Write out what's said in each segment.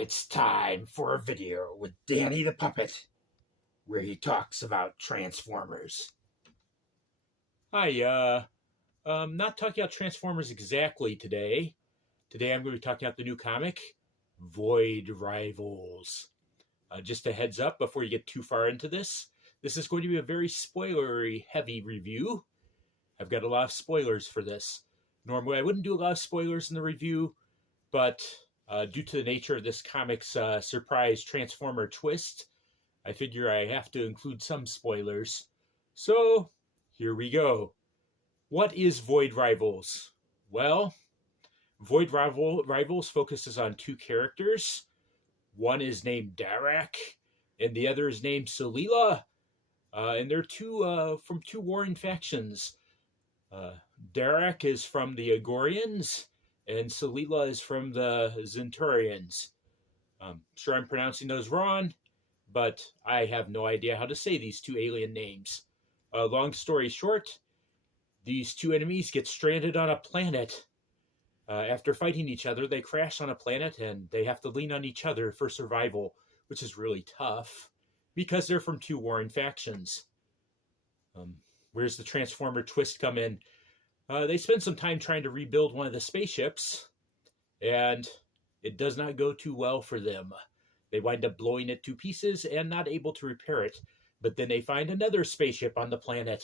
It's time for a video with Danny the Puppet, where he talks about Transformers. Hi, not talking about Transformers exactly today. Today I'm going to be talking about the new comic, Void Rivals. Just a heads up before you get too far into this is going to be a very spoilery heavy review. I've got a lot of spoilers for this. Normally I wouldn't do a lot of spoilers in the review, but due to the nature of this comic's surprise Transformer twist, I figure I have to include some spoilers. So, here we go. What is Void Rivals? Well, Rivals focuses on two characters. One is named Darak, and the other is named Salila. And they're from two warring factions. Darak is from the Agorians, and Salila is from the Zenturians. I'm sure I'm pronouncing those wrong, but I have no idea how to say these two alien names. Long story short, these two enemies get stranded on a planet. After fighting each other, they crash on a planet and they have to lean on each other for survival, which is really tough because they're from two warring factions. Where's the Transformer twist come in? They spend some time trying to rebuild one of the spaceships, and it does not go too well for them. They wind up blowing it to pieces and not able to repair it. But then they find another spaceship on the planet,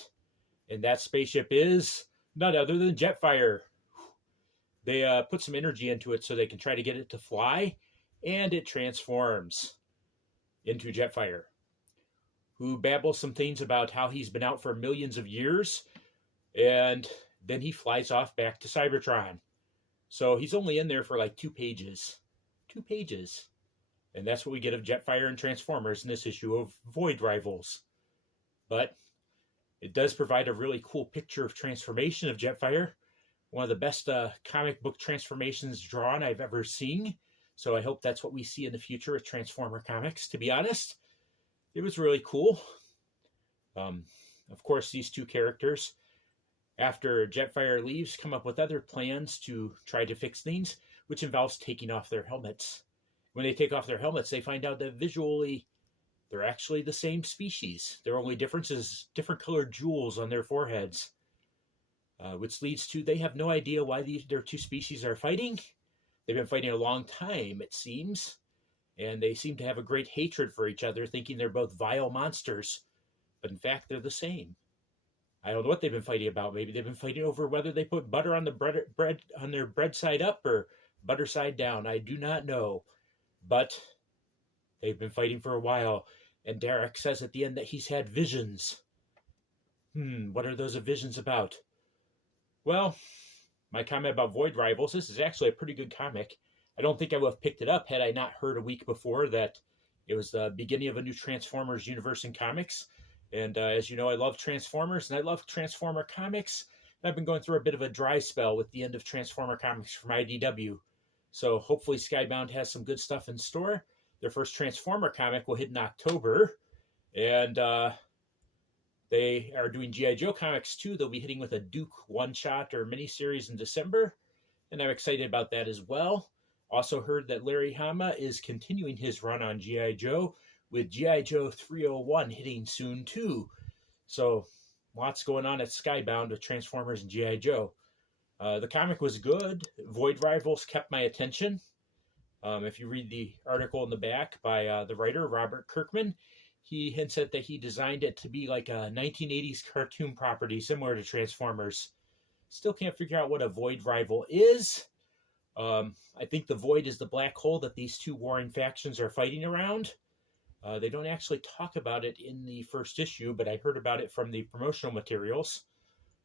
and that spaceship is none other than Jetfire. They put some energy into it so they can try to get it to fly, and it transforms into Jetfire, who babbles some things about how he's been out for millions of years, and then he flies off back to Cybertron. So he's only in there for like 2 pages. 2 pages. And that's what we get of Jetfire and Transformers in this issue of Void Rivals. But it does provide a really cool picture of transformation of Jetfire. One of the best comic book transformations drawn I've ever seen. So I hope that's what we see in the future with Transformer comics. To be honest, it was really cool. Of course, these two characters, after Jetfire leaves, come up with other plans to try to fix things, which involves taking off their helmets. When they take off their helmets, they find out that visually they're actually the same species. Their only difference is different colored jewels on their foreheads, which leads to they have no idea why their two species are fighting. They've been fighting a long time, it seems, and they seem to have a great hatred for each other, thinking they're both vile monsters, but in fact they're the same. I don't know what they've been fighting about. Maybe they've been fighting over whether they put butter on the bread on their bread side up or butter side down. I do not know. But they've been fighting for a while. And Darak says at the end that he's had visions. What are those visions about? Well, my comment about Void Rivals, this is actually a pretty good comic. I don't think I would have picked it up had I not heard a week before that it was the beginning of a new Transformers universe in comics. And as you know, I love Transformers, and I love Transformer comics. And I've been going through a bit of a dry spell with the end of Transformer comics from IDW. So hopefully Skybound has some good stuff in store. Their first Transformer comic will hit in October. And they are doing G.I. Joe comics too. They'll be hitting with a Duke one-shot or miniseries in December. And I'm excited about that as well. Also heard that Larry Hama is continuing his run on G.I. Joe, with G.I. Joe 301 hitting soon too. So lots going on at Skybound with Transformers and G.I. Joe. The comic was good. Void Rivals kept my attention. If you read the article in the back by the writer, Robert Kirkman, he hints at that he designed it to be like a 1980s cartoon property similar to Transformers. Still can't figure out what a Void Rival is. I think the Void is the black hole that these two warring factions are fighting around. They don't actually talk about it in the first issue, but I heard about it from the promotional materials.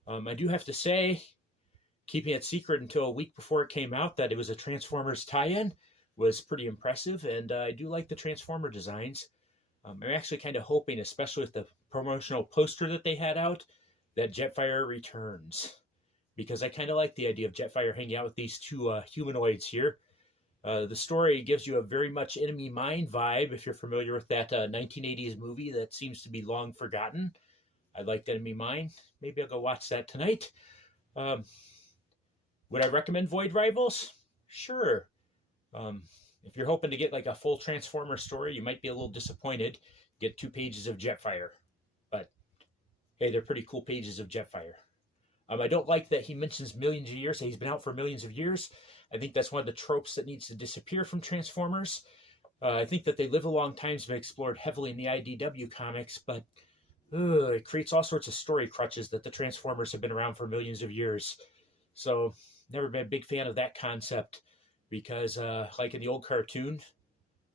I do have to say, keeping it secret until a week before it came out that it was a Transformers tie-in was pretty impressive, and I do like the Transformer designs. I'm actually kind of hoping, especially with the promotional poster that they had out, that Jetfire returns. Because I kind of like the idea of Jetfire hanging out with these two humanoids here. The story gives you a very much Enemy Mine vibe, if you're familiar with that 1980s movie that seems to be long forgotten. I liked Enemy Mine. Maybe I'll go watch that tonight. Would I recommend Void Rivals? Sure. if you're hoping to get like a full Transformer story, you might be a little disappointed. Get 2 pages of Jetfire. But hey, they're pretty cool pages of Jetfire. I don't like that he mentions millions of years, that he's been out for millions of years. I think that's one of the tropes that needs to disappear from Transformers. I think that they live a long time has been explored heavily in the IDW comics, but it creates all sorts of story crutches that the Transformers have been around for millions of years. So, never been a big fan of that concept because, like in the old cartoon,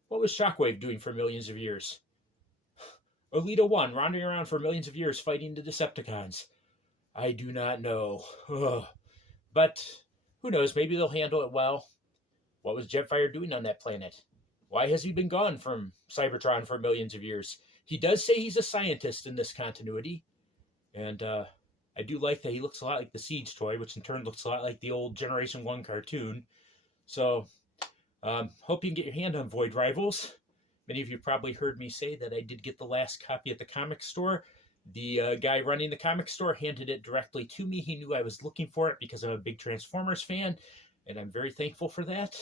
what was Shockwave doing for millions of years? Olita 1, wandering around for millions of years fighting the Decepticons. I do not know. But who knows? Maybe they'll handle it well. What was Jetfire doing on that planet? Why has he been gone from Cybertron for millions of years? He does say he's a scientist in this continuity. And I do like that he looks a lot like the Siege toy, which in turn looks a lot like the old Generation 1 cartoon. So, hope you can get your hand on Void Rivals. Many of you probably heard me say that I did get the last copy at the comic store. The guy running the comic store handed it directly to me. He knew I was looking for it because I'm a big Transformers fan, and I'm very thankful for that.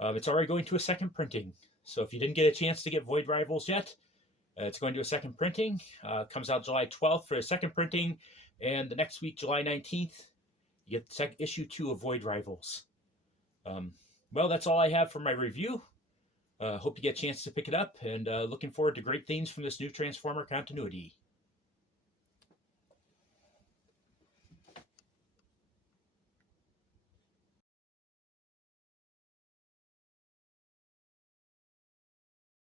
It's already going to a second printing. So if you didn't get a chance to get Void Rivals yet, it's going to a second printing. Comes out July 12th for a second printing, and the next week, July 19th, you get issue 2 of Void Rivals. Well, that's all I have for my review. Hope you get a chance to pick it up, and looking forward to great things from this new Transformer continuity.